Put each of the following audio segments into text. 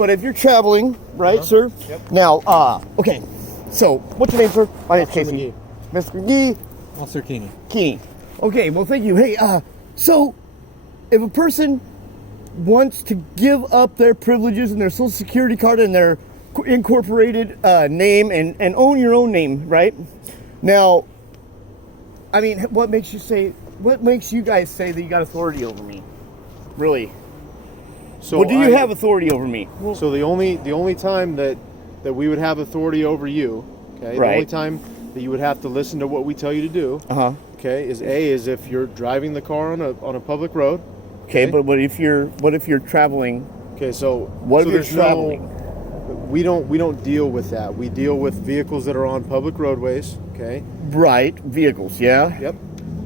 But if you're traveling, right, sir? Yep. Now, okay. So, what's your name, sir? My name's Officer Casey. McGee. Mr. McGee. Officer Keeney. Keeney. Okay, well, thank you. Hey, so if a person wants to give up their privileges and their social security card and their incorporated name and own your own name, right? Now, I mean, what makes you guys say that you got authority over me? Really? So Well, do you have authority over me? So the only time that we would have authority over you, okay, the Right. only time that you would have to listen to what we tell you to do, okay, is if you're driving the car on a public road. Okay, but what if you're traveling? Okay, so What so if you're there's traveling? we don't deal with that. We deal with vehicles that are on public roadways. Okay. Right, vehicles, yeah? Yep.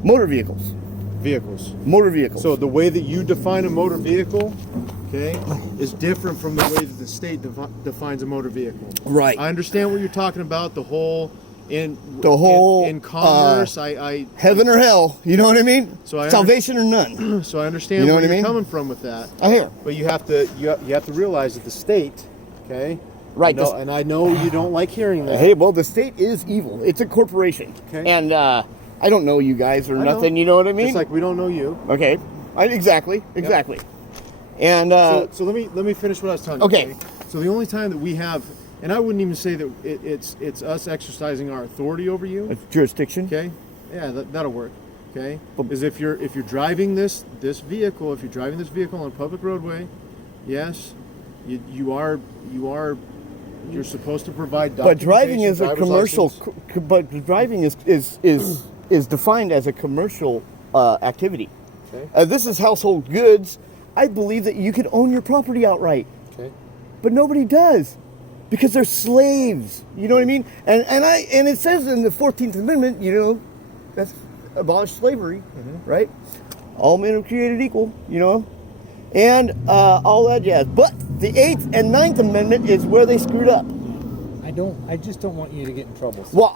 Motor vehicles. Vehicles. Motor vehicles. So the way that you define a motor vehicle, okay, is different from the way that the state defines a motor vehicle. Right. I understand what you're talking about. The whole in commerce. Heaven or hell, you know what I mean? So Salvation or none. So I understand You know where what I you're mean? coming from with that. I hear. But you have to realize that the state, okay, Right. and I know you don't like hearing that. Hey, well, the state is evil. It's a corporation. Okay. And I don't know you guys or I know. nothing. You know what I mean? Just like we don't know you. Okay. Exactly. And So let me finish what I was telling you. Okay. So the only time that we have, and I wouldn't even say that it's us exercising our authority over you. it's jurisdiction. Okay. Yeah, that'll work. Okay. Is if you're driving this vehicle, on a public roadway, yes, you're supposed to provide But driving documentation, is a driver's commercial. license. But driving is defined as a commercial activity. Okay. This is household goods. I believe that you could own your property outright. Okay. But nobody does, because they're slaves. You know what I mean? And it says in the 14th Amendment, you know, that's abolish slavery, right? All men are created equal, you know, and all that jazz. But the 8th and 9th Amendment is where they screwed up. I just don't want you to get in trouble. Well,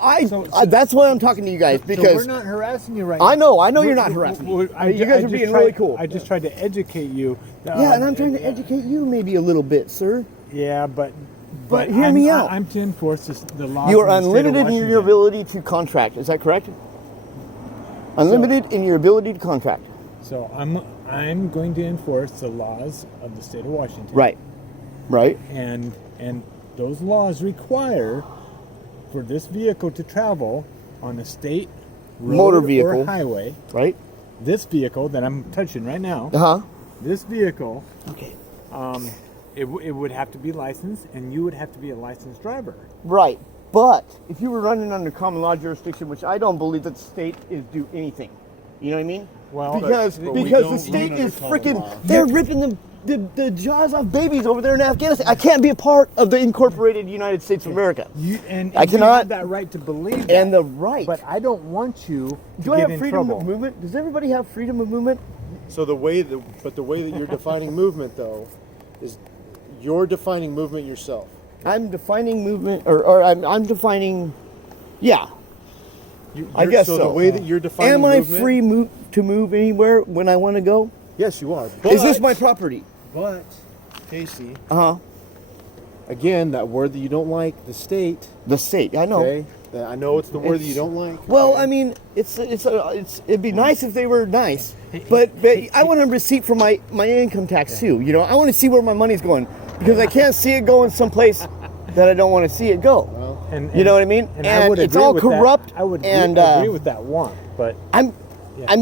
that's why I'm talking to you guys, because so we're not harassing you right now. I know you're not harassing me. You guys are being really cool. I just tried to educate you. Yeah, and I'm trying to educate you maybe a little bit, sir. Yeah, but hear me out. I'm to enforce the laws. You are in the state of unlimited in your Washington. ability to contract. Is that correct? Unlimited in your ability to contract. So I'm going to enforce the laws of the state of Washington. Right. And those laws require for this vehicle to travel on a state road Motor vehicle. or highway. Right. This vehicle that I'm touching right now. This vehicle. Okay. It would have to be licensed, and you would have to be a licensed driver. Right. But if you were running under common law jurisdiction, which I don't believe that the state is do anything. You know what I mean? Well, because the state is freaking, they're ripping the jaws off babies over there in Afghanistan. I can't be a part of the incorporated United States of America. And I you cannot have that right to believe that. And the right. But I don't want you to Do I get have in freedom trouble. of movement? Does everybody have freedom of movement? So the way that you're defining movement, though, is you're defining movement yourself. I'm defining movement, or I'm defining, yeah. I guess so. The way that you're defining Am I movement, free to move anywhere when I want to go? Yes, you are. Is this my property? But, Casey, again, that word that you don't like, the state. The state, I know. Okay, I know it's the word that you don't like. Well, I mean, it'd be nice if they were nice, but I want a receipt for my income tax too. You know, I want to see where my money's going, because I can't see it going someplace that I don't want to see it go. And you know what I mean? And I would it's agree all with corrupt. That. I would and, agree with that one, but I'm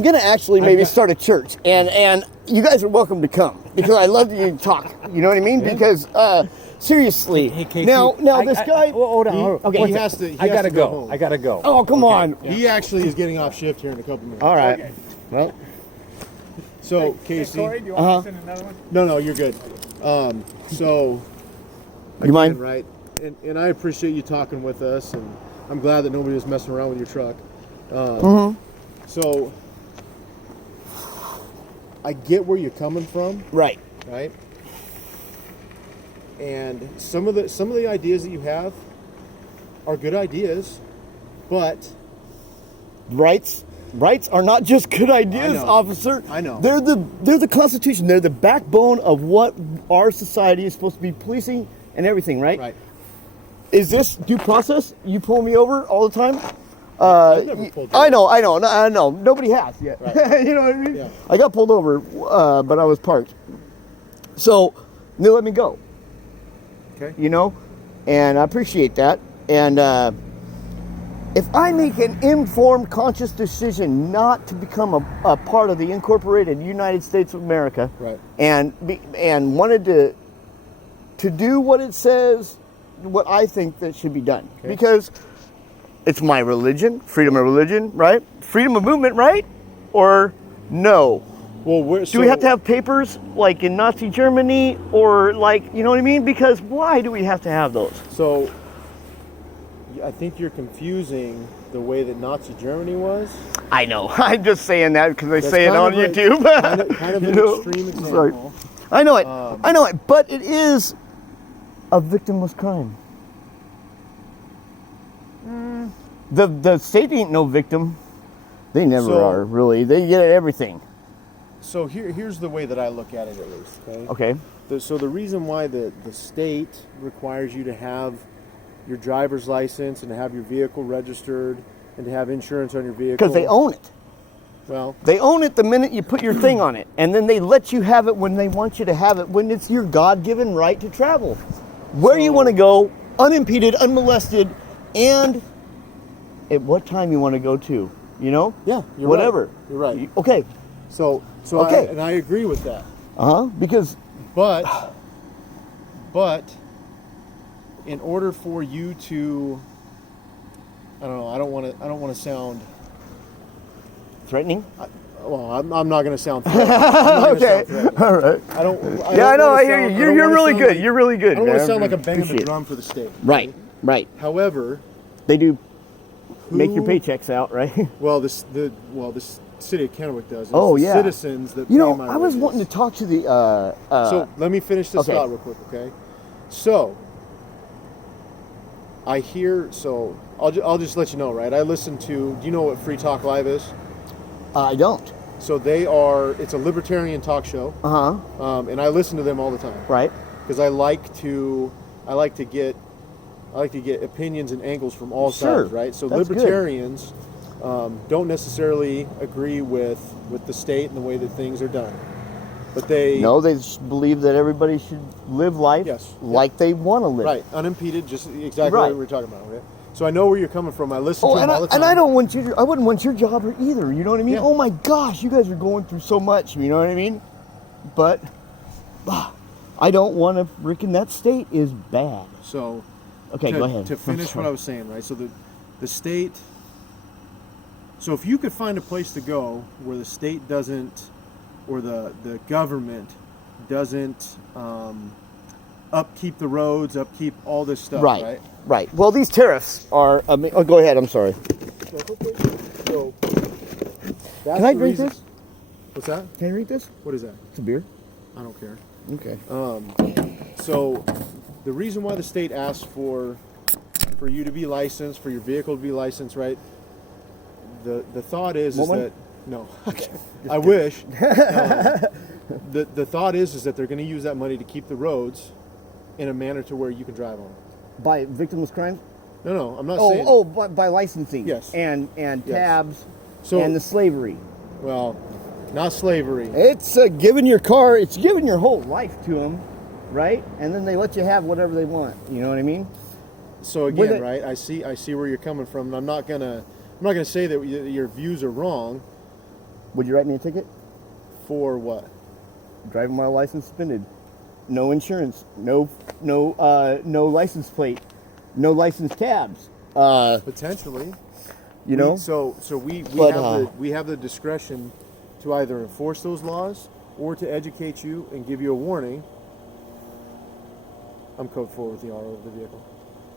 gonna actually maybe start a church, and you guys are welcome to come, because I love you to talk. You know what I mean? Because seriously, Hey, Casey, now this guy. Hold on. Okay, He has to go. home. I gotta go. Oh, come on. He actually is getting off shift here in a couple minutes. All right. Well. So, Casey. Corey, do you want to send another one? No, you're good. So, You mind? right? And I appreciate you talking with us, and I'm glad that nobody was messing around with your truck. So, I get where you're coming from, Right. right? And some of the ideas that you have are good ideas, but Rights. Rights are not just good ideas, I know. officer. I know. They're the Constitution. They're the backbone of what our society is supposed to be policing and everything, right? Right. Is this due process? You pull me over all the time? I've never pulled you I know. Nobody has yet. Right. You know what I mean? Yeah. I got pulled over, but I was parked. So they let me go. Okay. You know, and I appreciate that. And if I make an informed, conscious decision not to become a part of the incorporated United States of America, Right. and wanted to do what it says, what I think that should be done, Okay. because it's my religion, freedom of religion, right? Freedom of movement, right? Or no? Well, Do we have to have papers like in Nazi Germany, or like, you know what I mean? Because why do we have to have those? So, I think you're confusing the way that Nazi Germany was. I know. I'm just saying that because they That's say it kind on of a- YouTube. kind of You an know? extreme Sorry. example. I know it. I know it. But it is a victimless crime. The state ain't no victim. They never So- are, really. They get everything. So here's the way that I look at it, at least. Okay. Okay. So the reason why the state requires you to have your driver's license and to have your vehicle registered and to have insurance on your vehicle. Because they own it. Well, They own it the minute you put your thing on it. And then they let you have it when they want you to have it, when it's your God-given right to travel. Where you want to go, unimpeded, unmolested, and at what time you want to go to. You know? yeah, you're Whatever. Right. You're right. Okay. So Okay. I agree with that. Because But in order for you to, I don't know, I don't want to sound. threatening. Well, I'm not going to sound threatening. I'm not gonna Okay. sound threatening. All right. I don't Yeah, I know. wanna I hear sound- you. don't You're wanna really sound good. like- You're really good. I don't want to man. sound like a banging the Appreciate it. drum for the state. Right. Right. However, They do make your who- paychecks out, right? well, the city of Kennewick does. It's Oh, the yeah. citizens that You pay know, my I was wages. wanting to talk to the. So let me finish this okay. thought real quick, okay? So I hear. So I'll just let you know, right? I listen to. Do you know what Free Talk Live is? I don't. So they are. It's a libertarian talk show, and I listen to them all the time Right. because I like to get opinions and angles from all Sure. sides, right? So That's good. libertarians don't necessarily agree with the state and the way that things are done, but they No, they just believe that everybody should live life Yes. like they want to live. right unimpeded, just exactly Right. what we were talking about. Okay? So I know where you're coming from. I listen Oh, to them all the time. and I don't want you. I wouldn't want your job either. You know what I mean? Yeah. Oh my gosh, you guys are going through so much. You know what I mean? But I don't want to. Freaking that state is bad. So Okay, to, go ahead. to I'm finish what sorry. I was saying, right? So the state. So if you could find a place to go where the state doesn't, or the government doesn't upkeep the roads, upkeep all this stuff, Right. right? Right. Well, these tariffs are. Oh, go ahead. I'm sorry. So Can I drink this? What's that? Can I drink this? What is that? It's a beer. I don't care. Okay. So the reason why the state asks for you to be licensed, for your vehicle to be licensed, right? The thought is Want one? that no, I wish. The thought is that they're going to use that money to keep the roads in a manner to where you can drive on them. By victimless crime. No, I'm not saying. Oh, by licensing. Yes. And Yes. tabs. So- and the slavery. Well, not slavery. It's giving your car. It's giving your whole life to them, right? And then they let you have whatever they want. You know what I mean? So With again, it- right? I see where you're coming from, and I'm not gonna say that your views are wrong. Would you write me a ticket? For what? Driving while license suspended. No insurance. No license plate. No license tabs. Potentially. You know. We have the discretion to either enforce those laws or to educate you and give you a warning. I'm code 4 with the RO of the vehicle.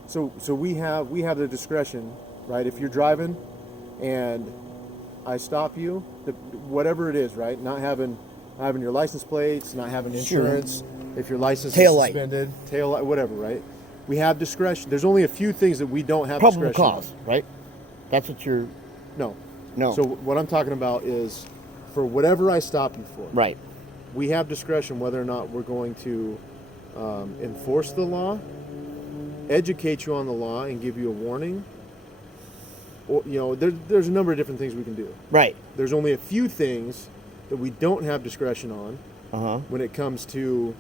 So we have the discretion, right? If you're driving and I stop you, whatever it is, right? Not having your license plates, not having insurance, if your license Tail is light. suspended, tail light, whatever, right? We have discretion. There's only a few things that we don't have Probable discretion on. cause, right? That's what you're. No. No. So what I'm talking about is for whatever I stop you for. Right. We have discretion whether or not we're going to enforce the law, educate you on the law, and give you a warning. Or, there's a number of different things we can do. Right. There's only a few things that we don't have discretion on when it comes to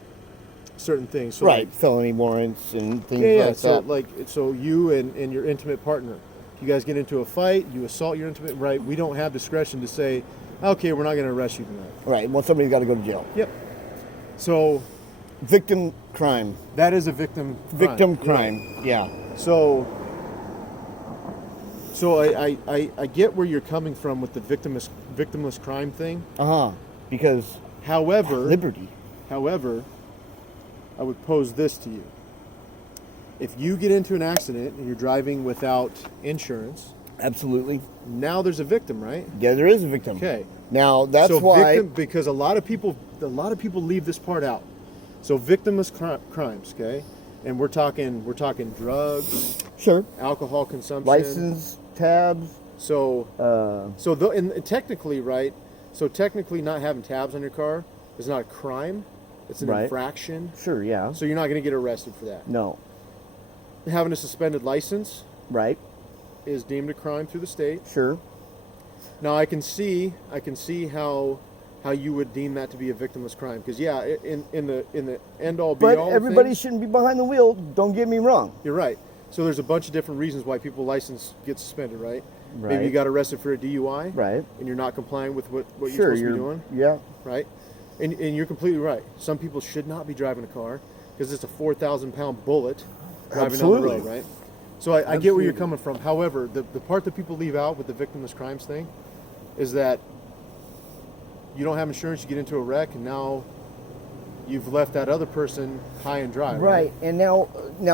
certain things. So right. Felony warrants and things like that. So you and your intimate partner, you guys get into a fight, you assault your intimate, right? We don't have discretion to say, okay, we're not going to arrest you tonight. Right. Well, somebody's got to go to jail. Yep. So victim crime. That is a victim crime. Yeah. So I get where you're coming from with the victimless crime thing. Because however, liberty. However, I would pose this to you. If you get into an accident and you're driving without insurance, absolutely. Now there's a victim, right? Yeah, there is a victim. Okay. Now that's why because a lot of people leave this part out. So victimless crimes, okay? And we're talking drugs, sure, alcohol consumption, license tabs. And technically, right? So technically, not having tabs on your car is not a crime; it's an infraction. Sure, yeah. So you're not going to get arrested for that. No. Having a suspended license, right, is deemed a crime through the state. Sure. Now I can see how you would deem that to be a victimless crime, because in the end all be all. But everybody shouldn't be behind the wheel. Don't get me wrong. You're right. So there's a bunch of different reasons why people's license gets suspended, right? Right. Maybe you got arrested for a DUI, right? And you're not complying with what you're supposed to be doing. Yeah. Right. And you're completely right. Some people should not be driving a car because it's a 4,000-pound bullet driving down the road, right? So I get where you're coming from. However, the part that people leave out with the victimless crimes thing is that you don't have insurance, you get into a wreck, and now you've left that other person high and dry. Right. And now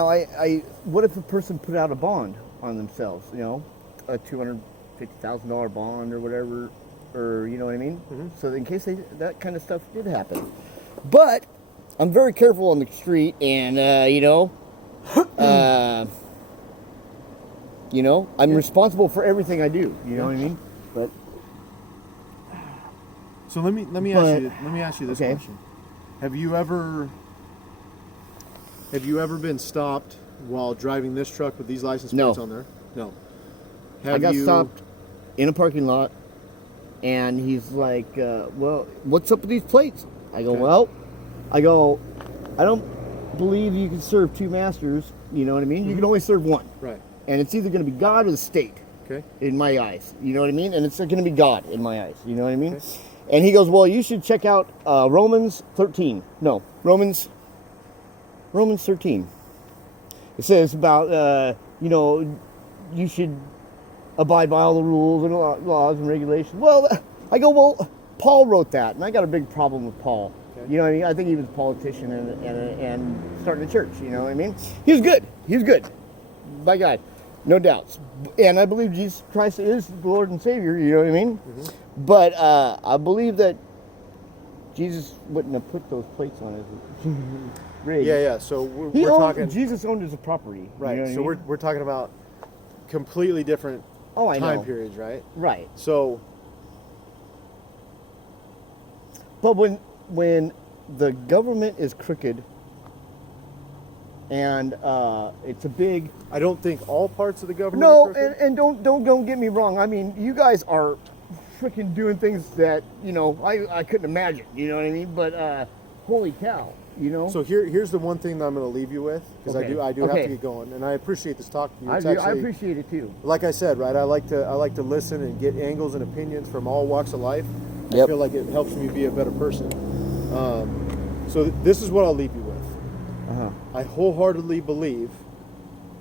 I what if a person put out a bond on themselves, a $250,000 bond or whatever, or you know what I mean? Mm-hmm. So in case that kind of stuff did happen. But I'm very careful on the street, and I'm responsible for everything I do. You know what I mean? But so let me ask you this question: Have you ever been stopped while driving this truck with these license plates on there? No. I got stopped in a parking lot, and he's like, "Well, what's up with these plates?" I go, I don't believe you can serve two masters. You know what I mean? Mm-hmm. You can only serve one. Right. And it's either going to be God or the state. Okay. In my eyes. You know what I mean? And it's going to be God in my eyes. You know what I mean? Okay. And he goes, well, you should check out Romans 13. No, Romans 13. It says about, you should abide by all the rules and laws and regulations. Well, I go, well, Paul wrote that, and I got a big problem with Paul. Okay. You know what I mean? I think he was a politician and starting a church. You know what I mean? He was good. By God. No doubts. And I believe Jesus Christ is the Lord and Savior, you know what I mean? Mm-hmm. But I believe that Jesus wouldn't have put those plates on his rig. Yeah. So we're talking... Jesus owned his property. Right. You know so we're talking about completely different time periods, right? Right. So... But when the government is crooked, and it's a big... I don't think all parts of the government No, are crooked. and don't get me wrong. I mean, you guys are freaking doing things that, I couldn't imagine. You know what I mean? But holy cow, So here's the one thing that I'm going to leave you with, because I do have to get going, and I appreciate this talk to you. I appreciate it too. Like I said, right? I like to listen and get angles and opinions from all walks of life. Yep. I feel like it helps me be a better person. So this is what I'll leave you with. Uh-huh. I wholeheartedly believe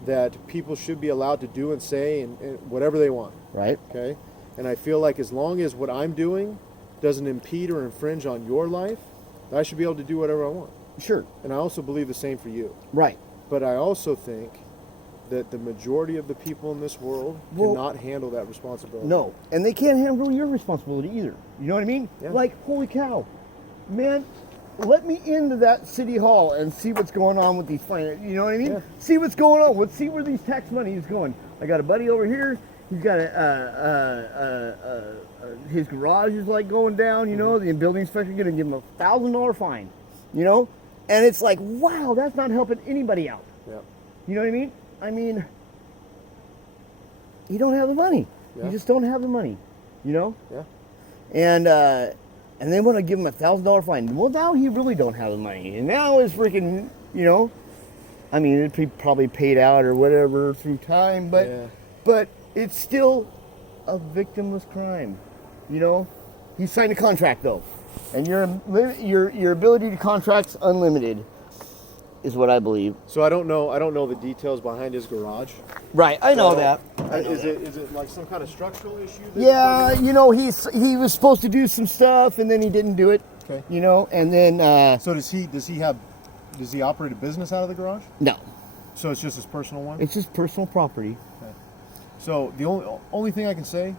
that people should be allowed to do and say and whatever they want. Right. Okay? And I feel like as long as what I'm doing doesn't impede or infringe on your life, I should be able to do whatever I want. Sure. And I also believe the same for you. Right. But I also think that the majority of the people in this world cannot handle that responsibility. No. And they can't handle your responsibility either. You know what I mean? Yeah. Like, holy cow. Man, let me into that city hall and see what's going on with these finance. You know what I mean? Yeah. See what's going on. Let's see where these tax money is going. I got a buddy over here. He's got his garage is like going down. You know, the building inspector going to give him $1,000 fine. You know, and it's like, wow, that's not helping anybody out. Yeah. You know what I mean? I mean, you don't have the money. Yeah. You just don't have the money. You know? Yeah. And they want to give him $1,000 fine. Well, now he really don't have the money, and now it's freaking, you know, I mean, it'd be probably paid out or whatever through time, but Yeah. but it's still a victimless crime. You know, he signed a contract though, and your ability to contract's unlimited, is what I believe. So I don't know the details behind his garage. Right, I know that. Is it like some kind of structural issue? Yeah, you know, he was supposed to do some stuff and then he didn't do it. Okay. You know, and then So does he operate a business out of the garage? no, So it's just his personal one? it's just personal property. Okay. So the only thing I can say,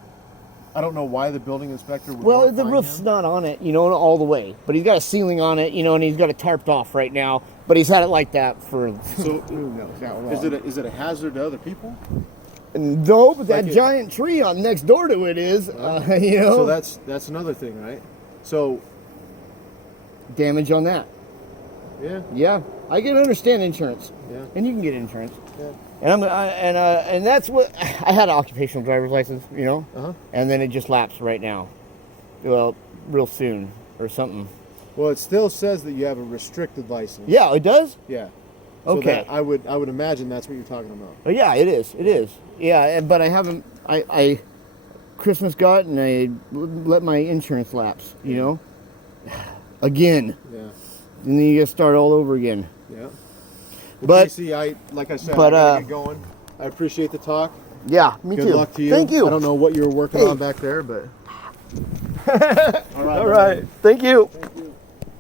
I don't know why the building inspector would Well, want to the fine roof's him. not on it, you know, all the way, but he's got a ceiling on it, you know, and he's got it tarped off right now. But he's had it like that for So who knows how long. is it a hazard to other people? No, but that Like giant tree on next door to it is, you know, So that's another thing, right? So damage on that. yeah, Yeah, I can understand insurance. Yeah. And you can get insurance. yeah. And that's what I had an occupational driver's license, you know, Uh-huh. and then it just lapsed right now. Well, real soon or something. Well, it still says that you have a restricted license. Yeah, it does. Yeah. So Okay. that, I would imagine that's what you're talking about. Oh, yeah, it is. It is. Yeah, but I haven't. I Christmas got and I let my insurance lapse. You know, again, Yeah. and then you got to start all over again. Yeah. Well, But- Casey, like I said, but, I gotta get going. I appreciate the talk. Yeah, me Good too. luck to you. Thank you. I don't know what you're working Hey. on back there, but All right. Thank you.